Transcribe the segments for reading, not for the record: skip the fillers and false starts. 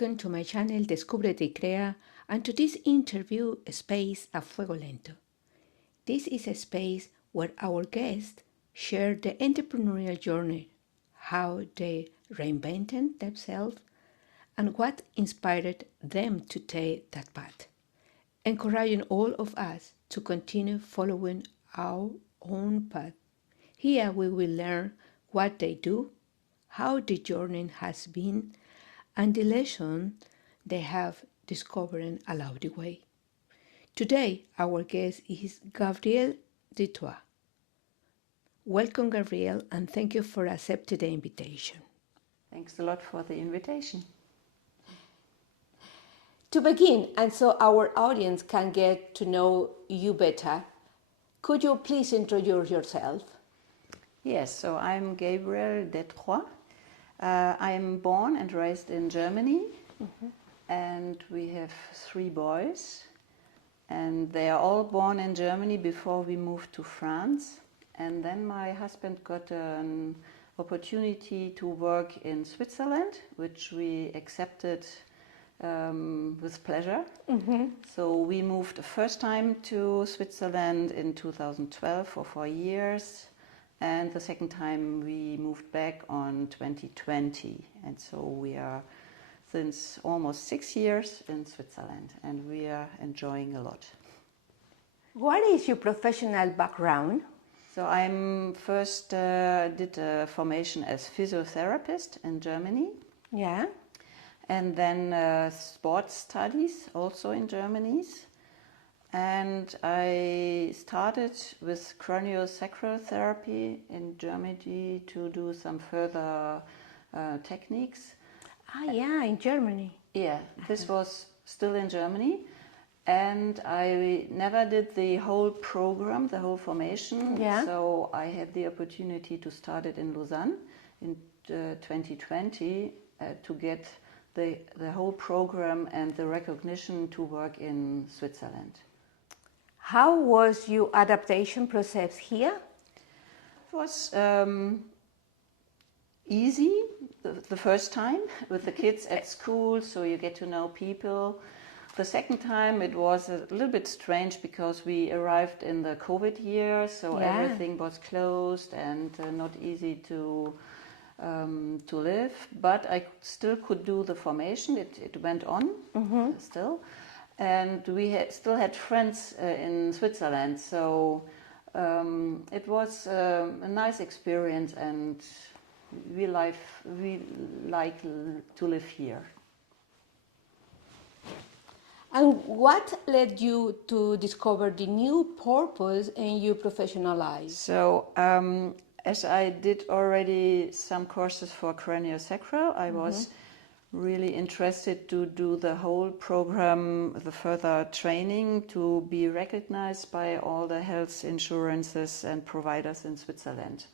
Welcome to my channel Descúbrete y Crea and to this interview space A Fuego Lento. This is a space where our guests share the entrepreneurial journey, how they reinvented themselves, and what inspired them to take that path, encouraging all of us to continue following our own path. Here we will learn what they do, how the journey has been, and the lesson they have discovered along the way. Today, our guest is Gabriele Detrois. Welcome, Gabriele, and thank you for accepting the invitation. Thanks a lot for the invitation. To begin, and so our audience can get to know you better, could you please introduce yourself? Yes, so I'm Gabriele Detrois. I'm born and raised in Germany, and we have 3 boys, and they are all born in Germany before we moved to France. And then my husband got an opportunity to work in Switzerland, which we accepted with pleasure. So we moved the first time to Switzerland in 2012 for 4 years. And the second time we moved back on 2020. And so we are since almost 6 years in Switzerland, and we are enjoying a lot. What is your professional background? So I'm first did a formation as physiotherapist in Germany. Yeah. And then sports studies also in Germany. And I started with Craniosacral Therapy in Germany to do some further techniques. Yeah, in Germany. Yeah, this was still in Germany. And I never did the whole program, the whole formation. Yeah. So I had the opportunity to start it in Lausanne in 2020 to get the whole program and the recognition to work in Switzerland. How was your adaptation process here? It was easy the first time with the kids at school, so you get to know people. The second time it was a little bit strange because we arrived in the COVID year, so everything was closed and not easy to live. But I still could do the formation. It went on still. And we still had friends in Switzerland, so it was a nice experience, and we like to live here. And what led you to discover the new purpose in your professional life? So, as I did already some courses for craniosacral, I was really interested to do the whole program, the further training, to be recognized by all the health insurances and providers in Switzerland.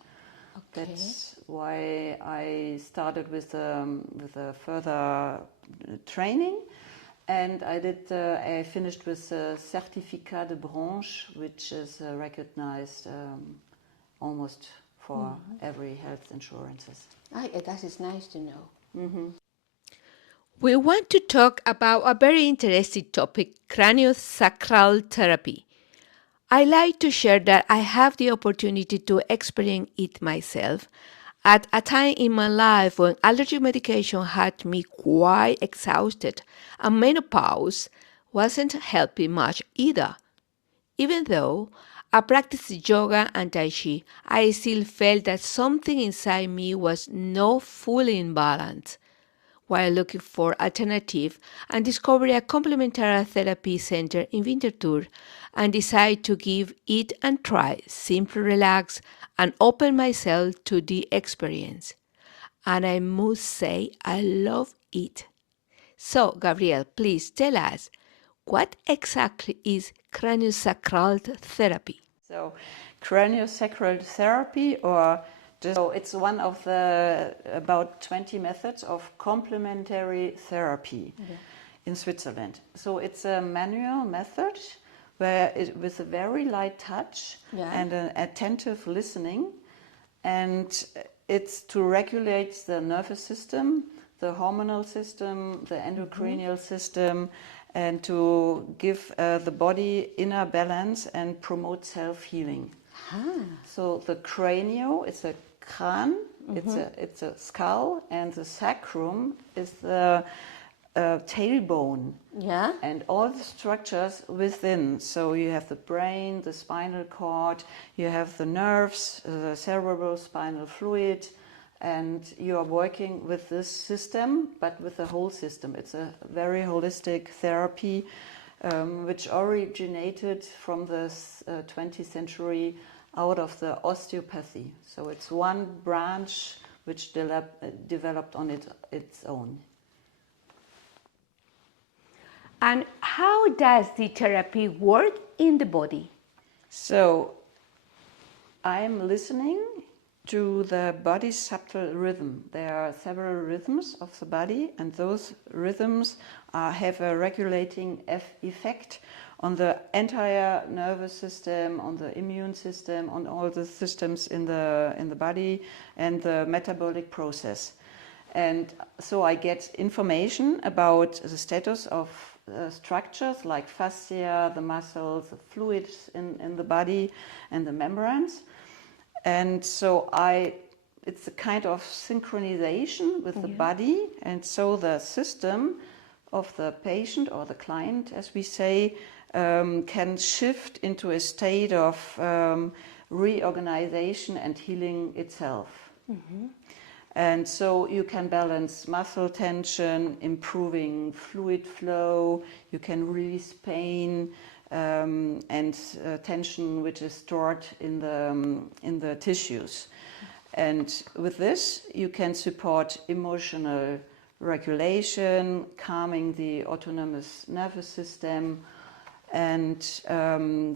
Okay. That's why I started with the further training, and I finished with the Certificat de Branche, which is recognized almost for every health insurances. That is nice to know. We want to talk about a very interesting topic, craniosacral therapy. I like to share that I have the opportunity to experience it myself at a time in my life when allergy medication had me quite exhausted and menopause wasn't helping much either. Even though I practiced yoga and Tai Chi, I still felt that something inside me was not fully in balance. While looking for alternative and discovered a complementary therapy center in Winterthur and decided to give it a try, simply relax and open myself to the experience. And I must say I love it. So, Gabriele, please tell us, what exactly is craniosacral therapy? So, craniosacral therapy, so it's one of the about 20 methods of complementary therapy in Switzerland. So it's a manual method with a very light touch and an attentive listening, and it's to regulate the nervous system, the hormonal system, the endocrinial system, and to give the body inner balance and promote self-healing. So the cranio is a crâne, it's a skull, and the sacrum is the tailbone. Yeah. And all the structures within. So you have the brain, the spinal cord, you have the nerves, the cerebral spinal fluid, and you are working with this system, but with the whole system. It's a very holistic therapy, which originated from the 20th century out of the osteopathy. So it's one branch which developed on its own. And how does the therapy work in the body? So I'm listening to the body's subtle rhythm. There are several rhythms of the body, and those rhythms have a regulating effect on the entire nervous system, on the immune system, on all the systems in the body and the metabolic process. And so I get information about the status of structures like fascia, the muscles, the fluids in the body, and the membranes. And so it's a kind of synchronization with the body, and so the system of the patient or the client, as we say, can shift into a state of reorganization and healing itself. And so you can balance muscle tension, improving fluid flow, you can release pain and tension which is stored in the tissues. And with this you can support emotional regulation, calming the autonomous nervous system, and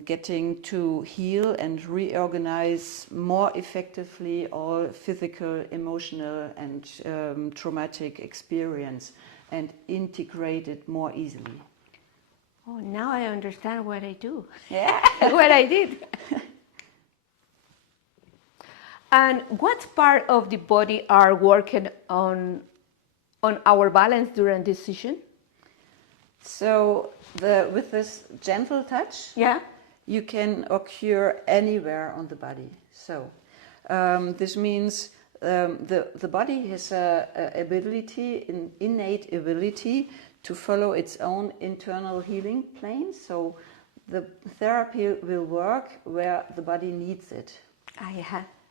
getting to heal and reorganize more effectively all physical, emotional and traumatic experience and integrate it more easily. Oh, now I understand what I do. Yeah. What I did. And what part of the body are working on our balance during this session? So with this gentle touch, you can occur anywhere on the body. So this means the body has an innate ability to follow its own internal healing plane. So the therapy will work where the body needs it.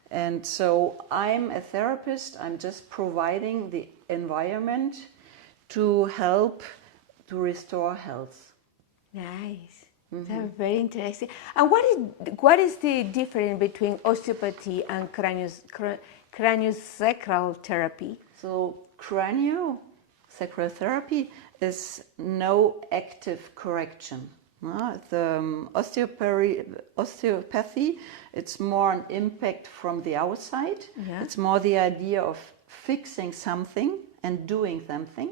And so I'm a therapist. I'm just providing the environment to help to restore health. Nice. That's very interesting. And what is the difference between osteopathy and craniosacral therapy? So craniosacral therapy is no active correction. The osteopathy, it's more an impact from the outside. It's more the idea of fixing something and doing something.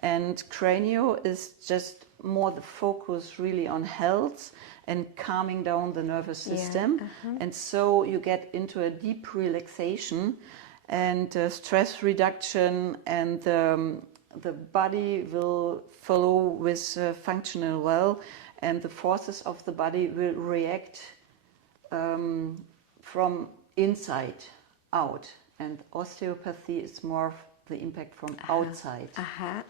And cranio is just more the focus really on health and calming down the nervous system. And so you get into a deep relaxation and stress reduction, and the body will follow with functional well, and the forces of the body will react from inside out. And osteopathy is more the impact from outside.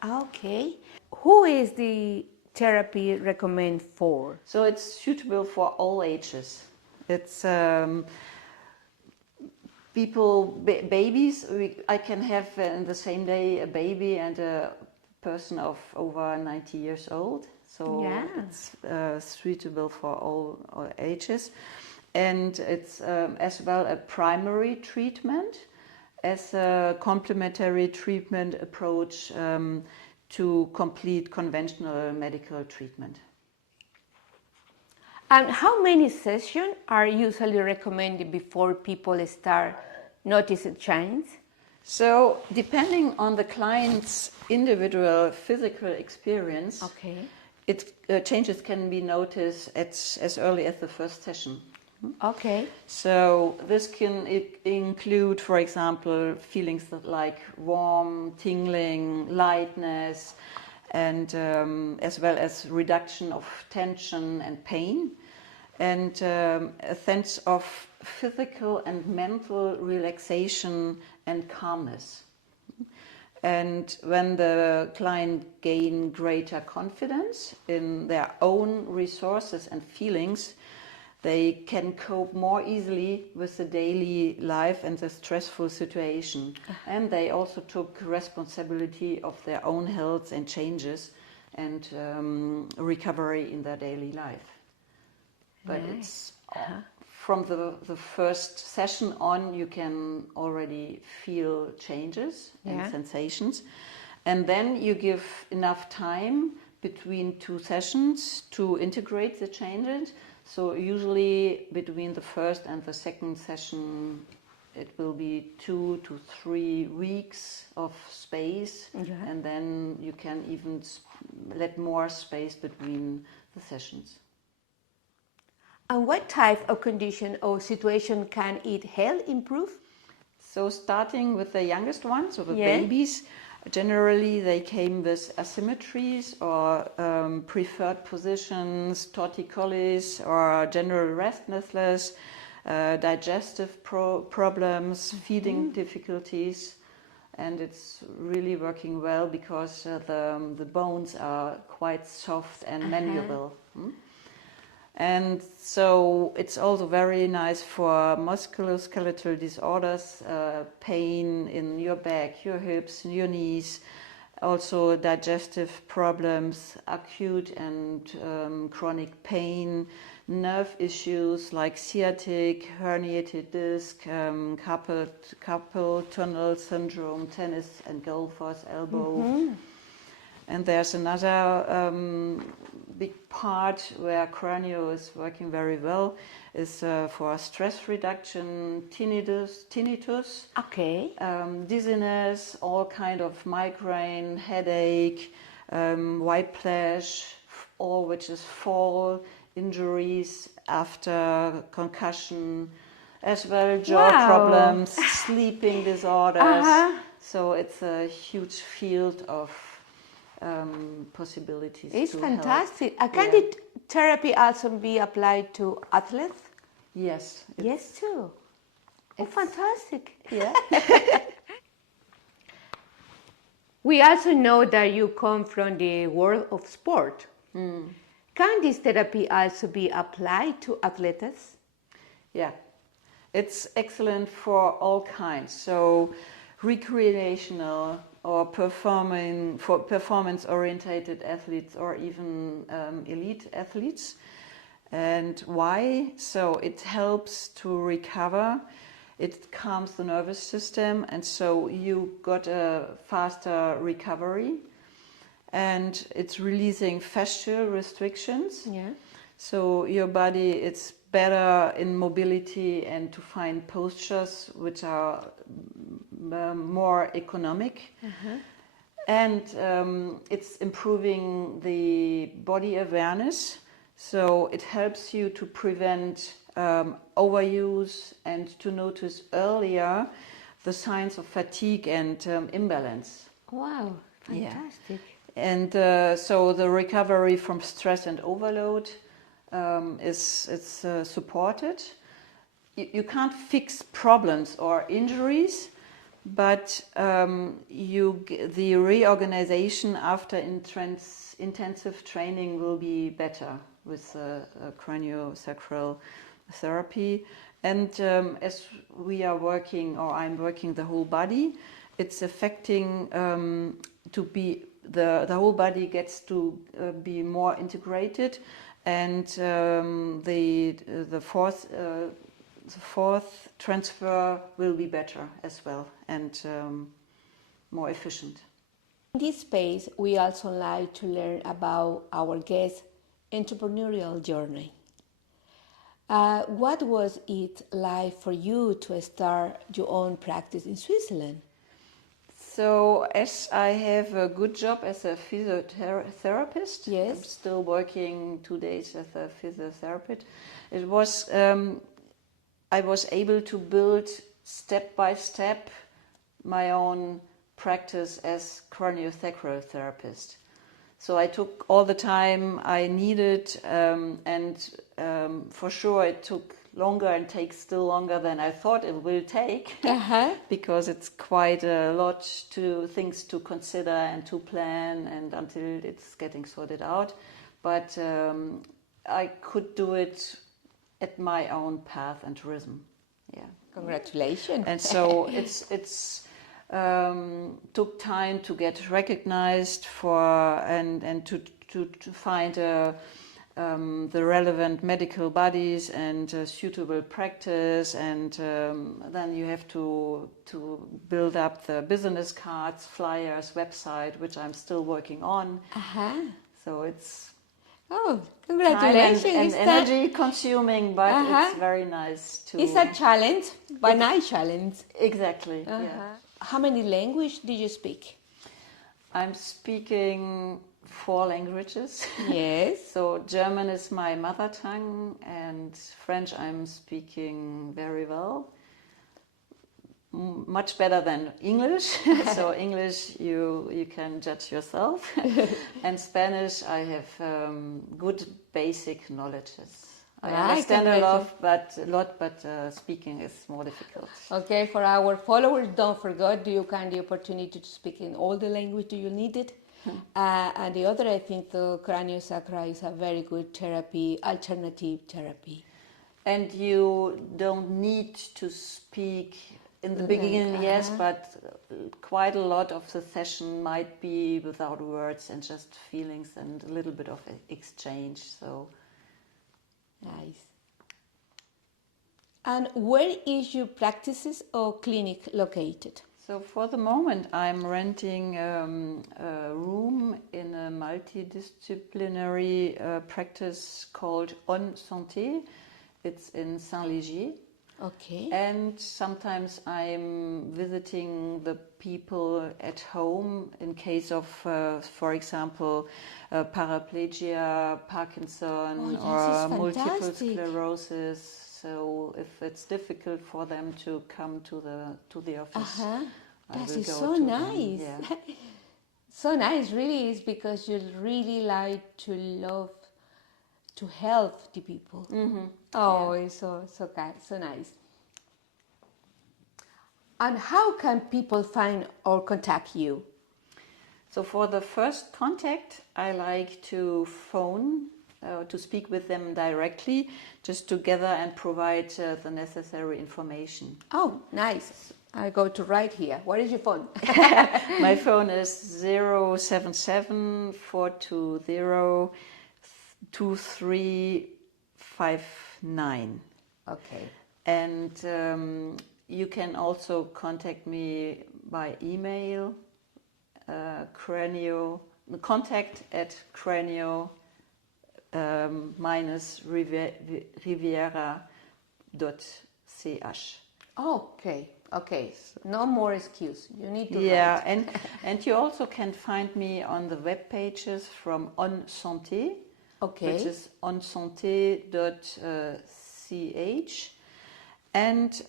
Okay. Who is the therapy recommended for? So it's suitable for all ages. It's babies. I can have in the same day a baby and a person of over 90 years old. So it's suitable for all ages. And it's as well a primary treatment as a complementary treatment approach to complete conventional medical treatment. And how many sessions are usually recommended before people start noticing change? So depending on the client's individual physical experience, changes can be noticed as early as the first session. Okay. So this can include, for example, feelings that like warm, tingling, lightness, and as well as reduction of tension and pain, and a sense of physical and mental relaxation and calmness. And when the client gain greater confidence in their own resources and feelings, they can cope more easily with the daily life and the stressful situation. And they also took responsibility of their own health and changes and recovery in their daily life. But Nice. it's from the first session on, you can already feel changes and sensations. And then you give enough time between two sessions to integrate the changes. So usually between the first and the second session, it will be 2 to 3 weeks of space. And then you can even let more space between the sessions. And what type of condition or situation can it help improve? So starting with the youngest ones, so the babies, generally they came with asymmetries or preferred positions, torticollis or general restlessness, digestive problems, feeding difficulties. And it's really working well because the bones are quite soft and malleable. And so it's also very nice for musculoskeletal disorders, pain in your back, your hips, your knees, also digestive problems, acute and chronic pain, nerve issues like sciatic, herniated disc, carpal tunnel syndrome, tennis and golfer's elbow. And there's another big part where cranio is working very well is for stress reduction, tinnitus, dizziness, all kind of migraine, headache, whiplash, all which is fall, injuries after concussion, as well jaw problems, sleeping disorders. So it's a huge field of possibilities. It's fantastic. Can the therapy also be applied to athletes? Yes. Yes, too. Oh, fantastic. Yeah. We also know that you come from the world of sport. Can this therapy also be applied to athletes? Yeah. It's excellent for all kinds. So recreational or performance-orientated athletes or even elite athletes. And why? So it helps to recover, it calms the nervous system, and so you got a faster recovery. And it's releasing fascial restrictions. So your body, it's better in mobility and to find postures which are more economic. And it's improving the body awareness. So it helps you to prevent overuse and to notice earlier the signs of fatigue and imbalance. Wow, fantastic. And so the recovery from stress and overload is supported. You can't fix problems or injuries, but the reorganization after intensive training will be better with craniosacral therapy. And as we are working, or I'm working the whole body, it's affecting the whole body gets to be more integrated, and the fourth transfer will be better as well and more efficient. In this space, we also like to learn about our guest's entrepreneurial journey. What was it like for you to start your own practice in Switzerland? So, as I have a good job as a physiotherapist, Yes. I'm still working 2 days as a physiotherapist. It was I was able to build step by step my own practice as craniosacral therapist. So I took all the time I needed, and for sure it took longer and takes still longer than I thought it will take, because it's quite a lot to things to consider and to plan, and until it's getting sorted out. But I could do it at my own path and rhythm. Yeah. Congratulations. And so it's took time to get recognized for and to find the relevant medical bodies and suitable practice, and then you have to build up the business cards, flyers, website, which I'm still working on. So it's congratulations! time and energy consuming, but it's very nice to. It's a challenge, but nice challenge. Exactly. Yeah. How many languages do you speak? I'm speaking 4 languages. Yes. So German is my mother tongue, and French I'm speaking very well. Much better than English. So English you can judge yourself. And Spanish I have good basic knowledges. I understand a lot, but speaking is more difficult. Okay, for our followers, don't forget, you can the opportunity to speak in all the language you need it. And the other, I think the craniosacral is a very good therapy, alternative therapy. And you don't need to speak in the beginning, yes, but quite a lot of the session might be without words and just feelings and a little bit of exchange. So nice. And where is your practices or clinic located? So for the moment, I'm renting a room in a multidisciplinary practice called On Santé. It's in Saint-Legier. Okay. And sometimes I'm visiting the people at home in case of, for example, paraplegia, Parkinson, or multiple sclerosis. So if it's difficult for them to come to the office, that is so nice. Yeah. So nice, really, is because you really like to love to help the people. Oh, it's so nice. And how can people find or contact you? So for the first contact, I like to phone, to speak with them directly, just to gather and provide the necessary information. Oh, nice. I go to right here. What is your phone? My phone is 077-420-2359. Okay. And you can also contact me by email, contact@cranio-riviera.ch. Okay. No more excuse. You need to write. and you also can find me on the web pages from On Santé, which is onsante.ch. And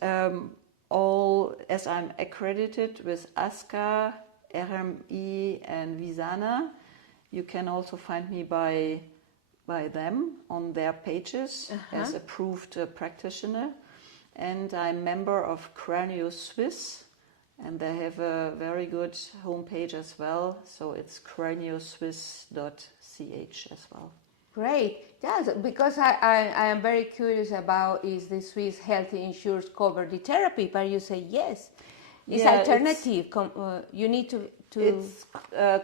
all, as I'm accredited with ASCA, RMI and Visana, you can also find me by them on their pages as approved practitioner. And I'm member of Craniosacral Swiss, and they have a very good homepage as well. So it's cranioswiss.ch as well. Great. Yes, because I am very curious about, is the Swiss health insurance cover the therapy? But you say yes. It's alternative. You need to... It's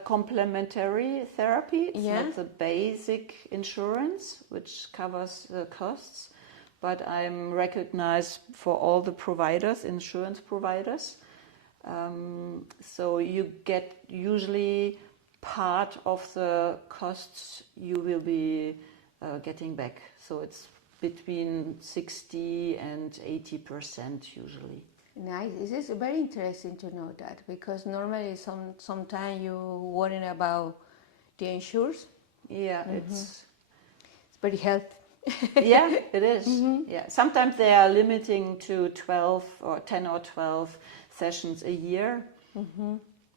complementary therapy. It's not the basic insurance, which covers the costs. But I'm recognized for all the providers, insurance providers. So you get usually part of the costs you will be getting back. So it's between 60 and 80% usually. Nice. It is very interesting to know that, because normally sometimes you worrying about the insurance. Yeah, it's very health Yeah, it is. Yeah, sometimes they are limiting to 12 or 10 or 12 sessions a year.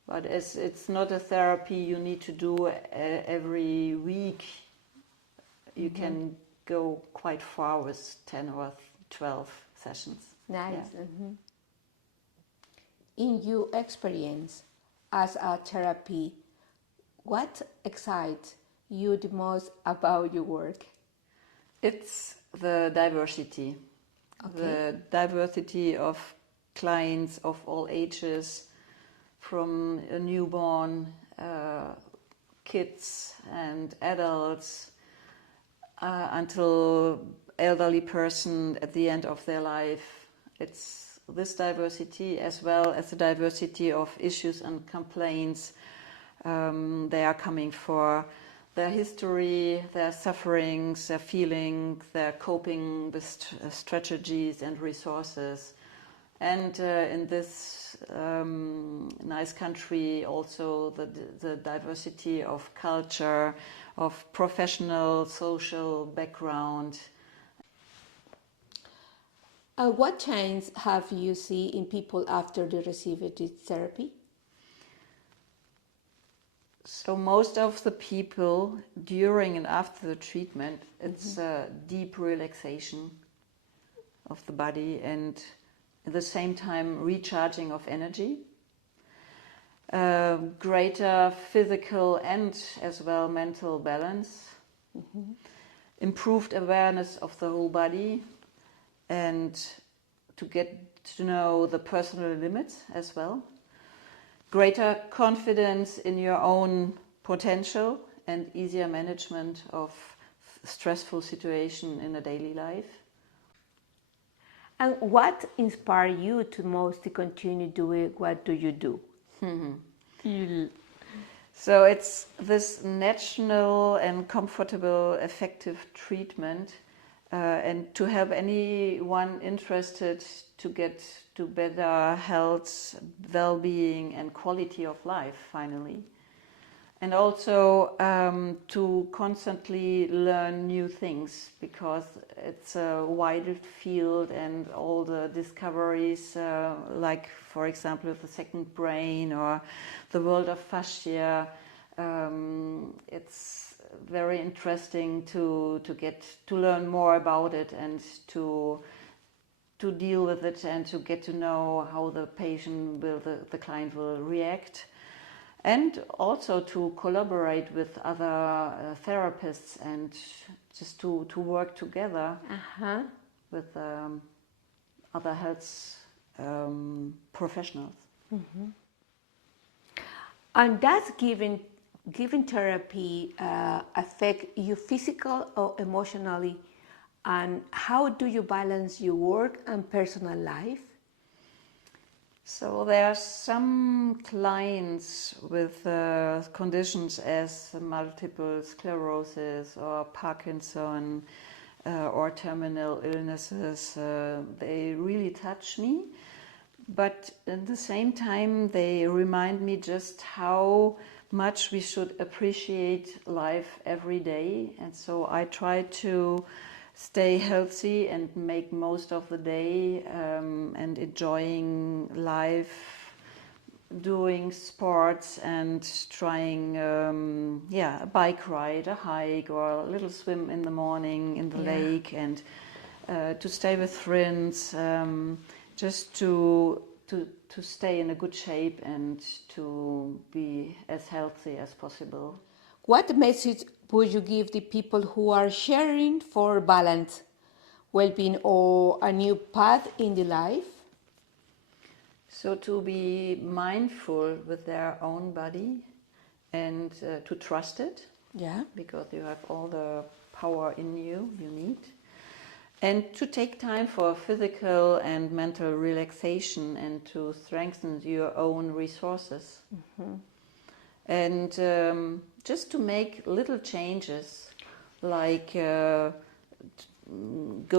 But as it's not a therapy you need to do every week, you can go quite far with 10 or 12 sessions. Nice. Yeah. In your experience as a therapy, what excites you the most about your work? It's the diversity. The diversity of clients of all ages, from a newborn, kids and adults, until elderly person at the end of their life. It's this diversity, as well as the diversity of issues and complaints they are coming for, their history, their sufferings, their feelings, their coping with strategies and resources. And in this nice country, also the diversity of culture, of professional, social background. What change have you seen in people after they received this therapy? So most of the people during and after the treatment, it's a deep relaxation of the body and at the same time recharging of energy, greater physical and as well mental balance, improved awareness of the whole body, and to get to know the personal limits as well, greater confidence in your own potential and easier management of stressful situation in a daily life. And what inspired you to most to continue doing what do you do? So it's this natural and comfortable, effective treatment, and to help anyone interested to get to better health, well-being and quality of life finally. And also to constantly learn new things, because it's a wide field and all the discoveries, like for example the second brain or the world of fascia, it's very interesting to get to learn more about it and to deal with it and to get to know how the patient will, the client will react. And also to collaborate with other therapists and just to work together with other health professionals. And does giving therapy affect you physical or emotionally? And how do you balance your work and personal life? So there are some clients with conditions as multiple sclerosis or Parkinson or terminal illnesses. They really touch me, but at the same time they remind me just how much we should appreciate life every day. And so I try to stay healthy and make most of the day and enjoying life, doing sports and trying a bike ride, a hike or a little swim in the morning in the lake, and to stay with friends, just to stay in a good shape and to be as healthy as possible. What message would you give the people who are sharing for balance, well-being or a new path in the life? So to be mindful with their own body and to trust it, because you have all the power in you need. And to take time for physical and mental relaxation and to strengthen your own resources. And just to make little changes, like go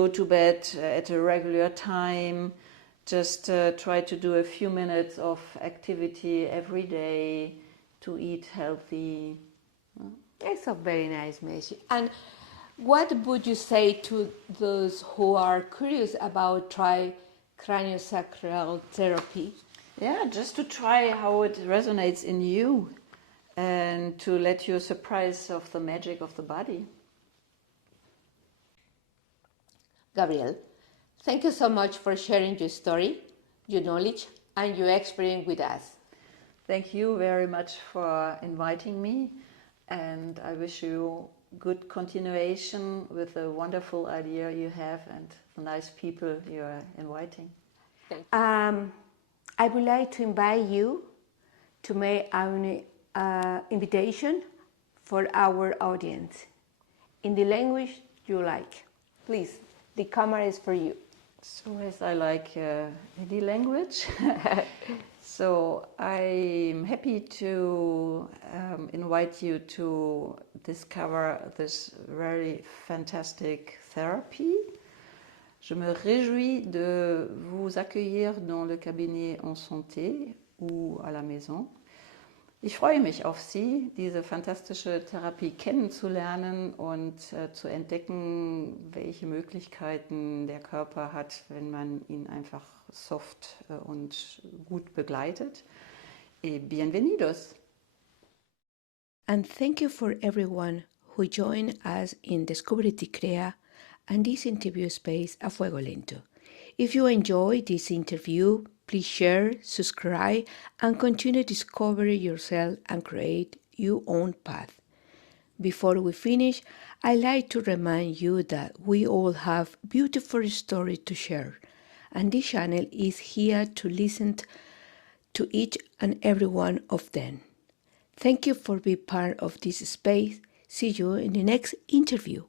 to bed at a regular time, just try to do a few minutes of activity every day, to eat healthy. That's a very nice message. And What would you say to those who are curious about try craniosacral therapy? Yeah, just to try how it resonates in you and to let you surprise of the magic of the body. Gabrielle, thank you so much for sharing your story, your knowledge, and your experience with us. Thank you very much for inviting me, and I wish you good continuation with the wonderful idea you have and the nice people you are inviting. Thank you. I would like to invite you to make an invitation for our audience in the language you like. Please, the camera is for you. So as I like Hindi language, so I'm happy to invite you to discover this very fantastic therapy. Je me réjouis de vous accueillir dans le cabinet en santé ou à la maison. Ich freue mich auf Sie, diese fantastische Therapie kennenzulernen und zu entdecken, welche Möglichkeiten der Körper hat, wenn man ihn einfach soft und gut begleitet. Bienvenidos! And thank you for everyone who joined us in Descubre Ti Crea and this interview space A Fuego Lento. If you enjoyed this interview, please share, subscribe, and continue to discover yourself and create your own path. Before we finish, I'd like to remind you that we all have beautiful stories to share, and this channel is here to listen to each and every one of them. Thank you for being part of this space. See you in the next interview.